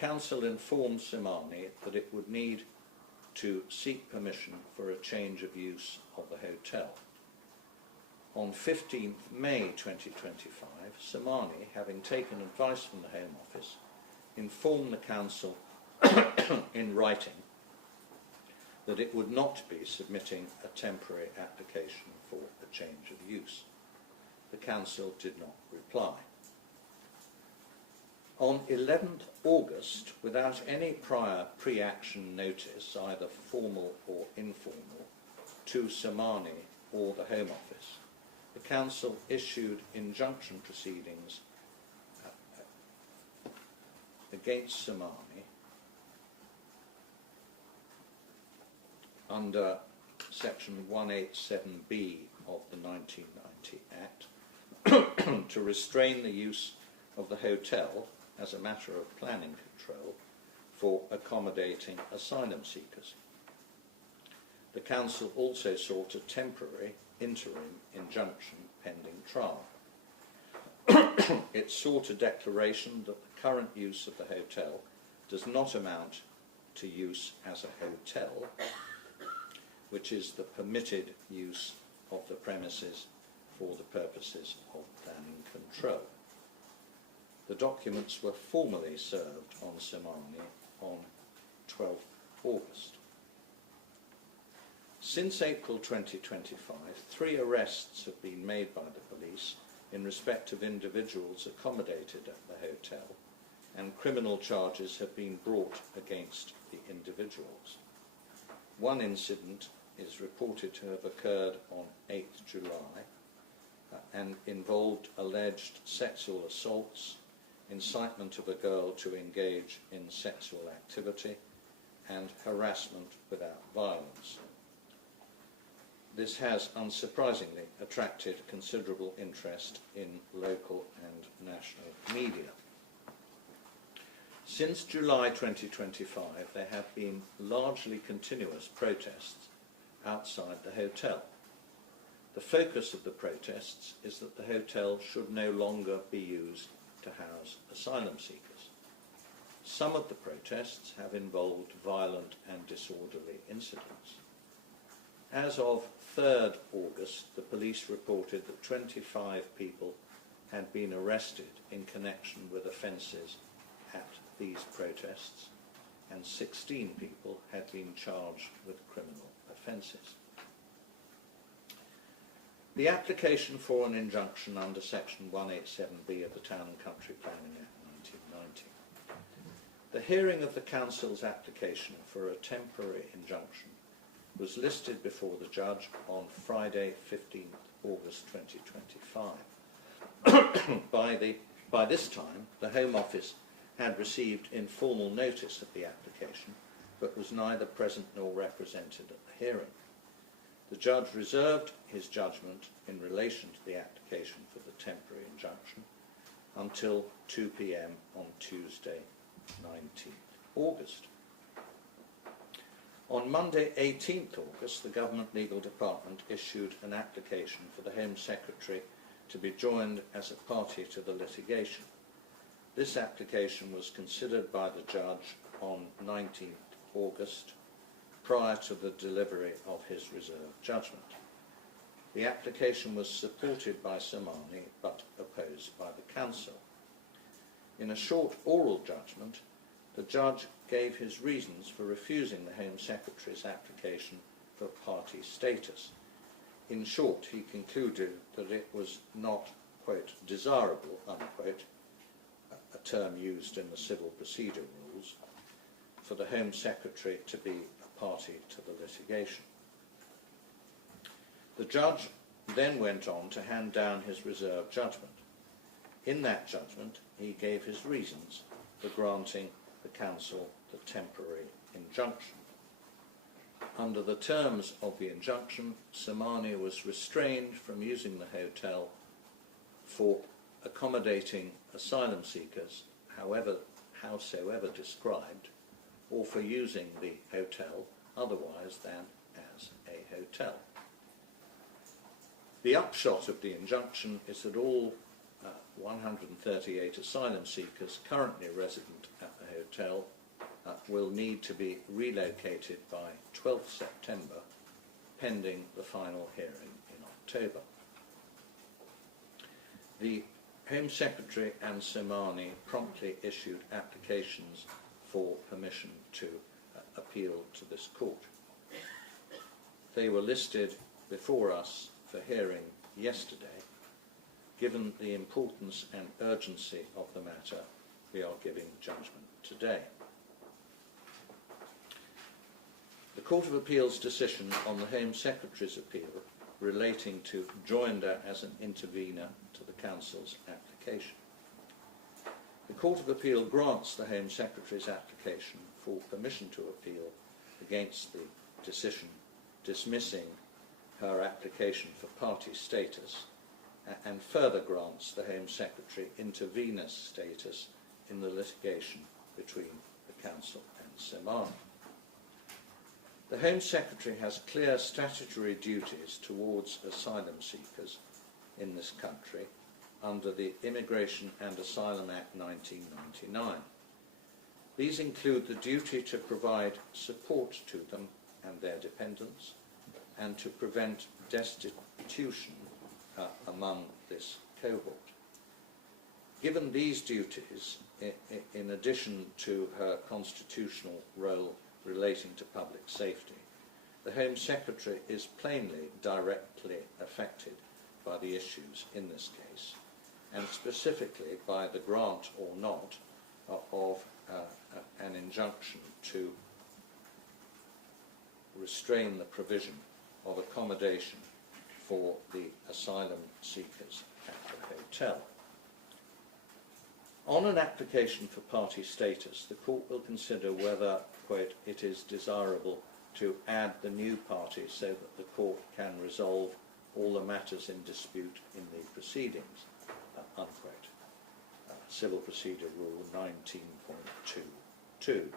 council informed Simani that it would need to seek permission for a change of use of the hotel. On 15th May 2025, Simani, having taken advice from the Home Office, informed the council in writing that it would not be submitting a temporary application for a change of use. The council did not reply. On 11th August, without any prior pre-action notice, either formal or informal, to Simani or the Home Office, the council issued injunction proceedings against Simani under section 187B of the 1990 Act to restrain the use of the hotel as a matter of planning control for accommodating asylum seekers. The council also sought a temporary interim injunction pending trial. It sought a declaration that the current use of the hotel does not amount to use as a hotel, which is the permitted use of the premises for the purposes of planning control. The documents were formally served on Simani on 12th August. Since April 2025, 3 arrests have been made by the police in respect of individuals accommodated at the hotel, and criminal charges have been brought against the individuals. One incident is reported to have occurred on 8th July and involved alleged sexual assaults, incitement of a girl to engage in sexual activity, and harassment without violence. This has, unsurprisingly, attracted considerable interest in local and national media. Since July 2025, there have been largely continuous protests outside the hotel. The focus of the protests is that the hotel should no longer be used to house asylum seekers. Some of the protests have involved violent and disorderly incidents. As of 3rd August, the police reported that 25 people had been arrested in connection with offences at these protests, and 16 people had been charged with criminal offences. The application for an injunction under section 187B of the Town and Country Planning Act 1990. The hearing of the Council's application for a temporary injunction was listed before the judge on Friday 15th August 2025. By this time, the Home Office had received informal notice of the application, but was neither present nor represented at the hearing. The judge reserved his judgment in relation to the application for the temporary injunction until 2 p.m. on Tuesday, 19th August. On Monday, 18th August, the Government Legal Department issued an application for the Home Secretary to be joined as a party to the litigation. This application was considered by the judge on 19th August, prior to the delivery of his reserved judgment. The application was supported by Simani, but opposed by the Council. In a short oral judgment, the judge gave his reasons for refusing the Home Secretary's application for party status. In short, he concluded that it was not, quote, desirable, unquote, a term used in the civil procedure rules, for the Home Secretary to be a party to the litigation. The judge then went on to hand down his reserved judgment. In that judgment, he gave his reasons for granting the Council the temporary injunction. Under the terms of the injunction, Simani was restrained from using the hotel for accommodating asylum seekers, howsoever described, or for using the hotel otherwise than as a hotel. The upshot of the injunction is that all 138 asylum seekers currently resident at the hotel will need to be relocated by 12th September, pending the final hearing in October. The Home Secretary and Somani promptly issued applications for permission to appeal to this court. They were listed before us for hearing yesterday. Given the importance and urgency of the matter, we are giving judgment today. The Court of Appeal's decision on the Home Secretary's appeal relating to joinder as an intervener to the Council's application. The Court of Appeal grants the Home Secretary's application for permission to appeal against the decision dismissing her application for party status, and further grants the Home Secretary intervenor status in the litigation between the Council and Somani. The Home Secretary has clear statutory duties towards asylum seekers in this country under the Immigration and Asylum Act 1999. These include the duty to provide support to them and their dependents, and to prevent destitution among this cohort. Given these duties, in addition to her constitutional role relating to public safety, the Home Secretary is plainly directly affected by the issues in this case, and specifically by the grant or not of an injunction to restrain the provision of accommodation for the asylum seekers at the hotel. On an application for party status, the Court will consider whether, quote, it is desirable to add the new party so that the Court can resolve all the matters in dispute in the proceedings, unquote. Civil Procedure Rule 19.22.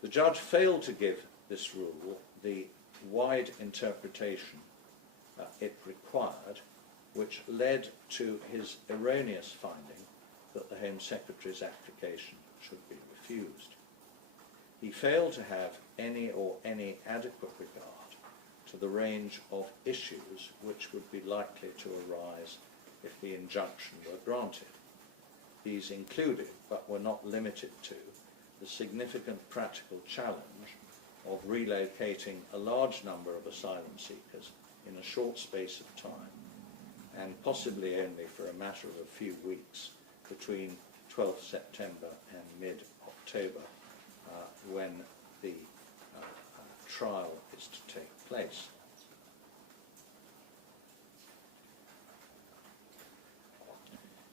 The judge failed to give this rule the wide interpretation it required, which led to his erroneous finding that the Home Secretary's application should be refused. He failed to have any adequate regard to the range of issues which would be likely to arise if the injunction were granted. These included, but were not limited to, the significant practical challenge of relocating a large number of asylum seekers in a short space of time, and possibly only for a matter of a few weeks between 12th September and mid-October, when the trial is to take place.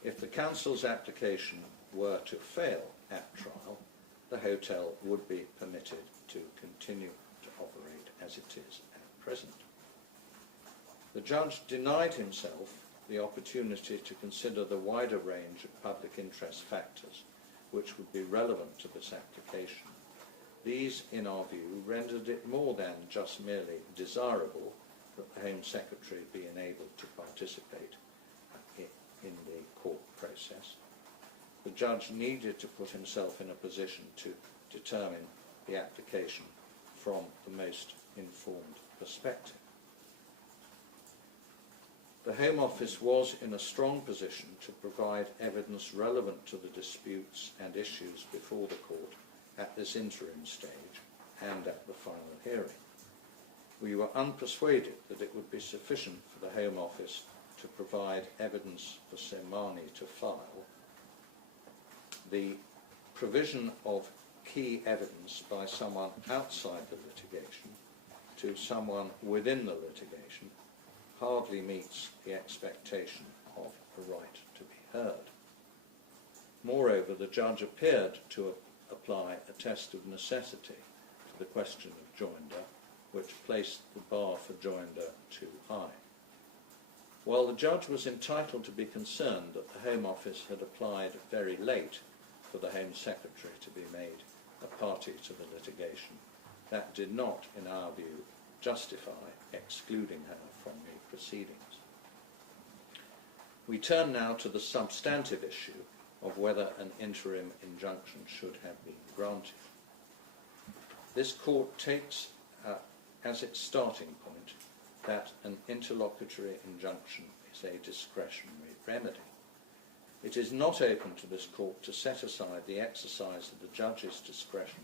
If the Council's application were to fail at trial, the hotel would be permitted to continue to operate as it is at present. The judge denied himself the opportunity to consider the wider range of public interest factors which would be relevant to this application. These, in our view, rendered it more than just merely desirable that the Home Secretary be enabled to participate in the court process. The judge needed to put himself in a position to determine the application from the most informed perspective. The Home Office was in a strong position to provide evidence relevant to the disputes and issues before the court at this interim stage and at the final hearing. We were unpersuaded that it would be sufficient for the Home Office to provide evidence for Somani to file. The provision of key evidence by someone outside the litigation to someone within the litigation hardly meets the expectation of a right to be heard. Moreover, the judge appeared to apply a test of necessity to the question of joinder, which placed the bar for joinder too high. While the judge was entitled to be concerned that the Home Office had applied very late for the Home Secretary to be made a party to the litigation, that did not, in our view, justify excluding her from the proceedings. We turn now to the substantive issue of whether an interim injunction should have been granted. This court takes as its starting point that an interlocutory injunction is a discretionary remedy. It is not open to this court to set aside the exercise of the judge's discretion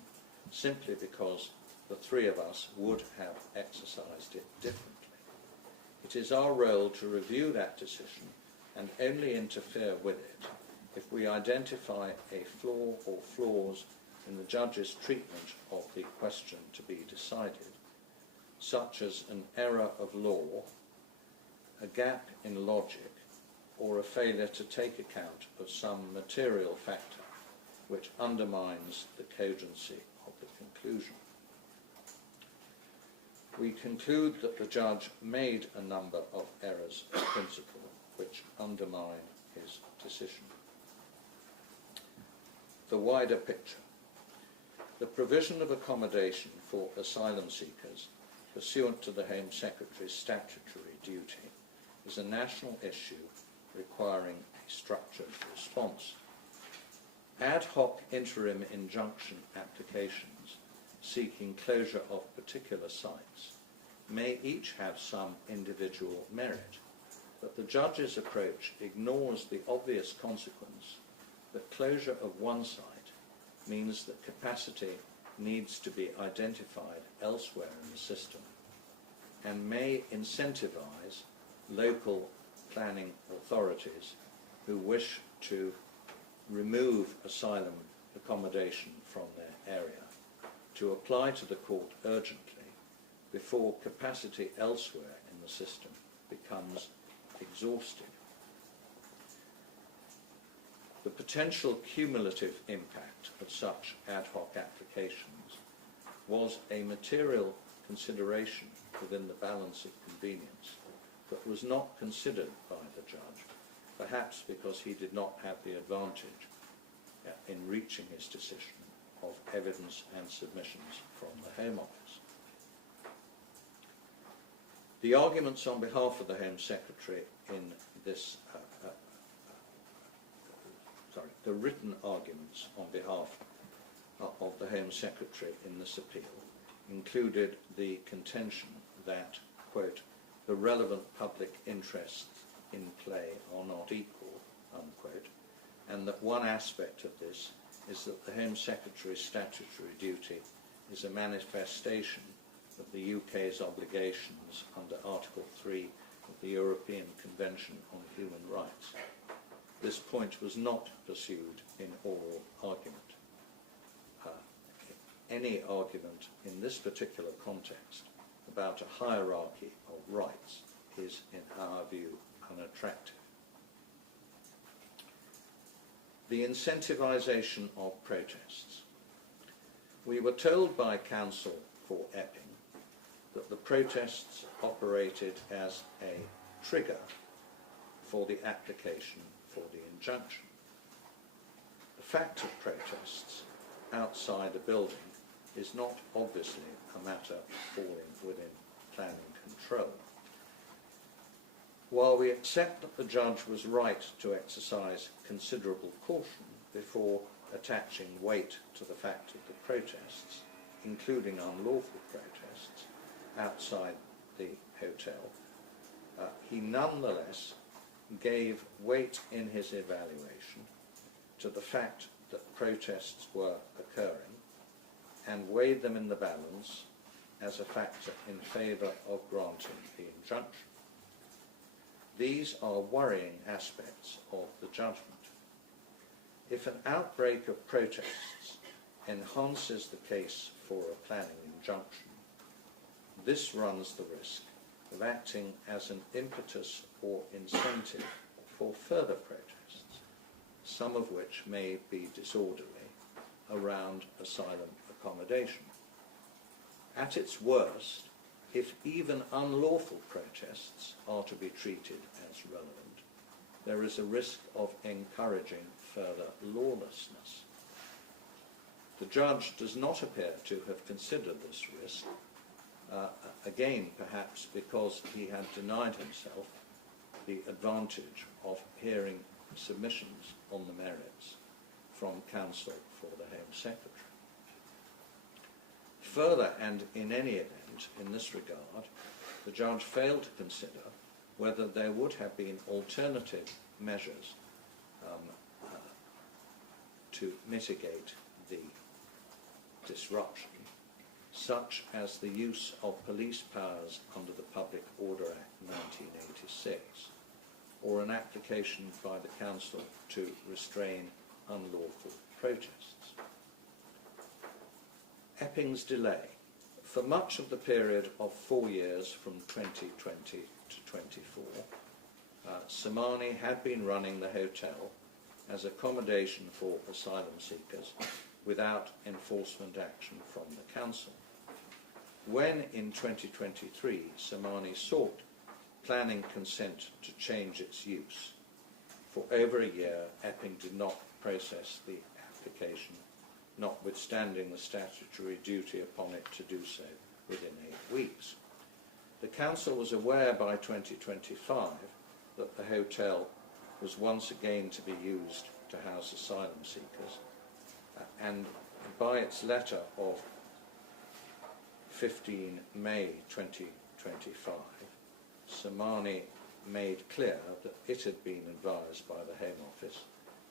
simply because the three of us would have exercised it differently. It is our role to review that decision and only interfere with it if we identify a flaw or flaws in the judge's treatment of the question to be decided, such as an error of law, a gap in logic, or a failure to take account of some material factor which undermines the cogency of the conclusion. We conclude that the judge made a number of errors of principle which undermine his decision. The wider picture. The provision of accommodation for asylum seekers pursuant to the Home Secretary's statutory duty is a national issue requiring a structured response. Ad hoc interim injunction applications seeking closure of particular sites may each have some individual merit, but the judge's approach ignores the obvious consequence that closure of one site means that capacity needs to be identified elsewhere in the system and may incentivize local planning authorities who wish to remove asylum accommodation from their area to apply to the court urgently before capacity elsewhere in the system becomes exhausted. The potential cumulative impact of such ad hoc applications was a material consideration within the balance of convenience that was not considered by the judge, perhaps because he did not have the advantage in reaching his decision of evidence and submissions from the Home Office. The arguments on behalf of the Home Secretary in this, the written arguments on behalf of the Home Secretary in this appeal included the contention that, quote, the relevant public interests in play are not equal, unquote, and that one aspect of this is that the Home Secretary's statutory duty is a manifestation of the UK's obligations under Article 3 of the European Convention on Human Rights. This point was not pursued in oral argument. Any argument in this particular context about a hierarchy of rights is, in our view, unattractive. The incentivisation of protests. We were told by counsel for Epping that the protests operated as a trigger for the application for the injunction. The fact of protests outside a building is not obviously a matter falling within planning control. While we accept that the judge was right to exercise considerable caution before attaching weight to the fact of the protests, including unlawful protests, outside the hotel, he nonetheless gave weight in his evaluation to the fact that protests were occurring and weighed them in the balance as a factor in favour of granting the injunction. These are worrying aspects of the judgment. If an outbreak of protests enhances the case for a planning injunction, this runs the risk of acting as an impetus or incentive for further protests, some of which may be disorderly, around asylum accommodation. At its worst, if even unlawful protests are to be treated as relevant, there is a risk of encouraging further lawlessness. The judge does not appear to have considered this risk, again perhaps because he had denied himself the advantage of hearing submissions on the merits from counsel for the Home Secretary. Further, and in any event, in this regard, the judge failed to consider whether there would have been alternative measures to mitigate the disruption, such as the use of police powers under the Public Order Act 1986, or an application by the Council to restrain unlawful protests. Epping's delay. For much of the period of 4 years from 2020 to 24, Somani had been running the hotel as accommodation for asylum seekers without enforcement action from the Council. When in 2023 Somani sought planning consent to change its use, for over a year Epping did not process the application, notwithstanding the statutory duty upon it to do so within 8 weeks. The Council was aware by 2025 that the hotel was once again to be used to house asylum seekers, and by its letter of 15 May 2025, Somani made clear that it had been advised by the Home Office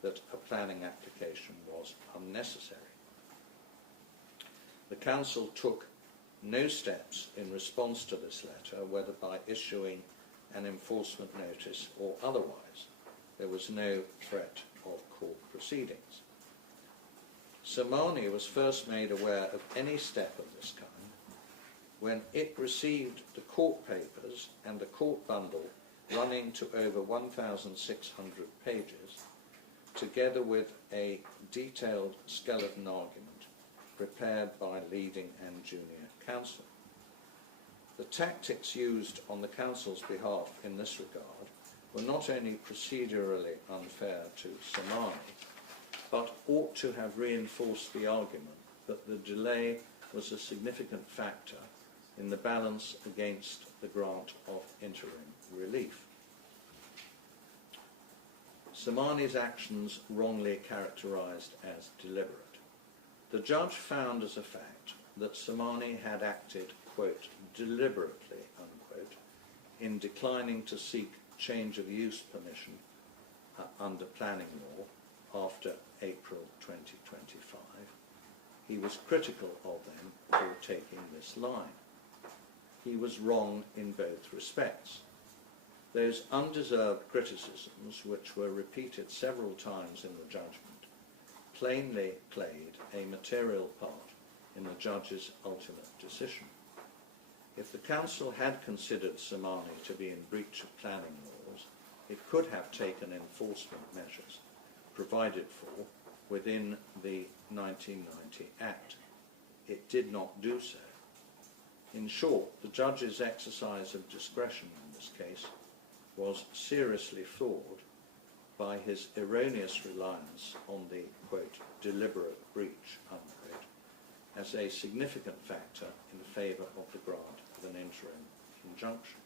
that a planning application was unnecessary. The Council took no steps in response to this letter, whether by issuing an enforcement notice or otherwise. There was no threat of court proceedings. Somani was first made aware of any step of this kind when it received the court papers and the court bundle running to over 1,600 pages, together with a detailed skeleton argument prepared by leading and junior counsel. The tactics used on the Council's behalf in this regard were not only procedurally unfair to Somani, but ought to have reinforced the argument that the delay was a significant factor in the balance against the grant of interim relief. Somani's actions wrongly characterised as deliberate. The judge found as a fact that Somani had acted, quote, deliberately, unquote, in declining to seek change of use permission under planning law after April 2025. He was critical of them for taking this line. He was wrong in both respects. Those undeserved criticisms, which were repeated several times in the judgment, plainly played a material part in the judge's ultimate decision. If the Council had considered Somani to be in breach of planning laws, it could have taken enforcement measures provided for within the 1990 Act. It did not do so. In short, the judge's exercise of discretion in this case was seriously flawed by his erroneous reliance on the, quote, deliberate breach, unquote, as a significant factor in favour of the grant of an interim injunction.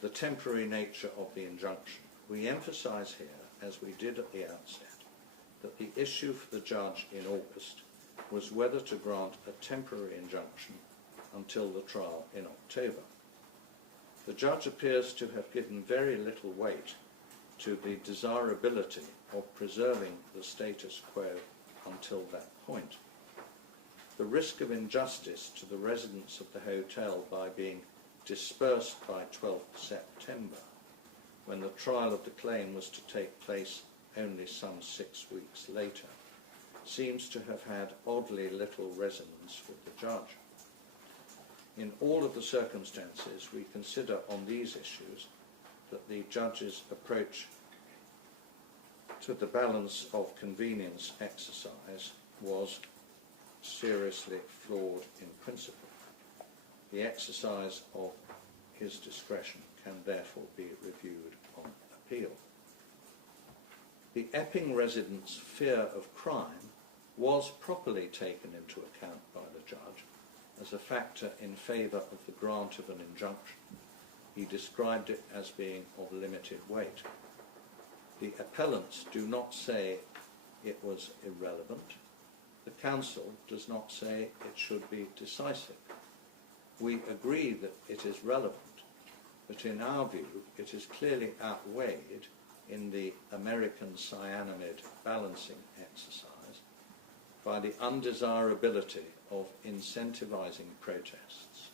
The temporary nature of the injunction. We emphasise here, as we did at the outset, that the issue for the judge in August was whether to grant a temporary injunction until the trial in October. The judge appears to have given very little weight to the desirability of preserving the status quo until that point. The risk of injustice to the residents of the hotel by being dispersed by 12th September, when the trial of the claim was to take place only some 6 weeks later, seems to have had oddly little resonance with the judge. In all of the circumstances, we consider on these issues that the judge's approach to the balance of convenience exercise was seriously flawed in principle. The exercise of his discretion can therefore be reviewed on appeal. The Epping residents' fear of crime was properly taken into account by the judge as a factor in favour of the grant of an injunction, He described it as being of limited weight. The appellants do not say it was irrelevant. The council does not say it should be decisive. We agree that it is relevant, but in our view it is clearly outweighed in the American cyanamide balancing exercise by the undesirability of incentivising protests,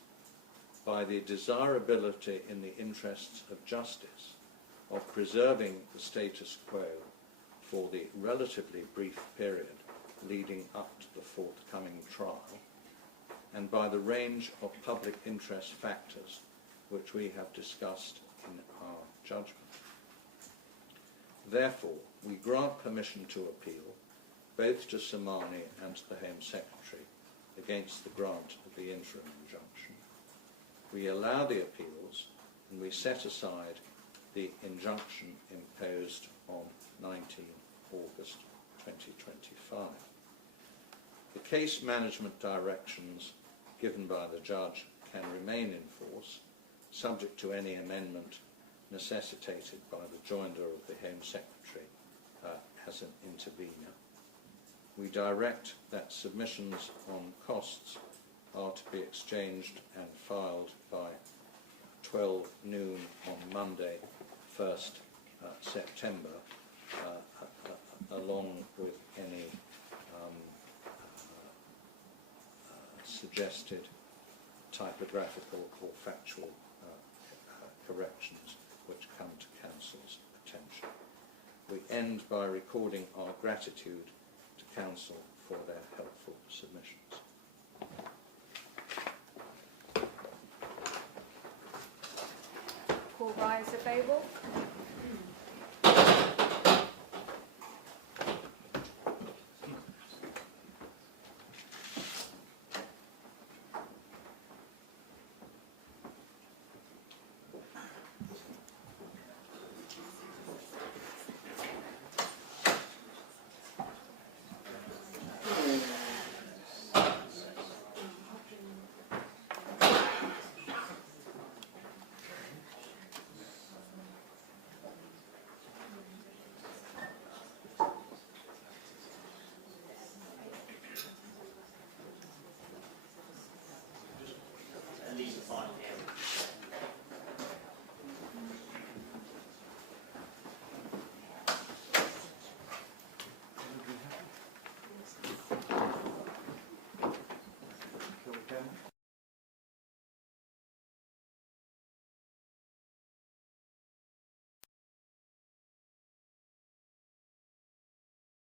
by the desirability in the interests of justice of preserving the status quo for the relatively brief period leading up to the forthcoming trial, and by the range of public interest factors which we have discussed in our judgment. Therefore, we grant permission to appeal both to Somani and to the Home Secretary against the grant of the interim injunction. We allow the appeals and we set aside the injunction imposed on 19 August 2025. The case management directions given by the judge can remain in force, subject to any amendment necessitated by the joinder of the Home Secretary as an intervener. We direct that submissions on costs are to be exchanged and filed by 12 noon on Monday, 1st September, along with any suggested typographical or factual corrections which come to Council's attention. We end by recording our gratitude to Council for their helpful submissions. All rise, available.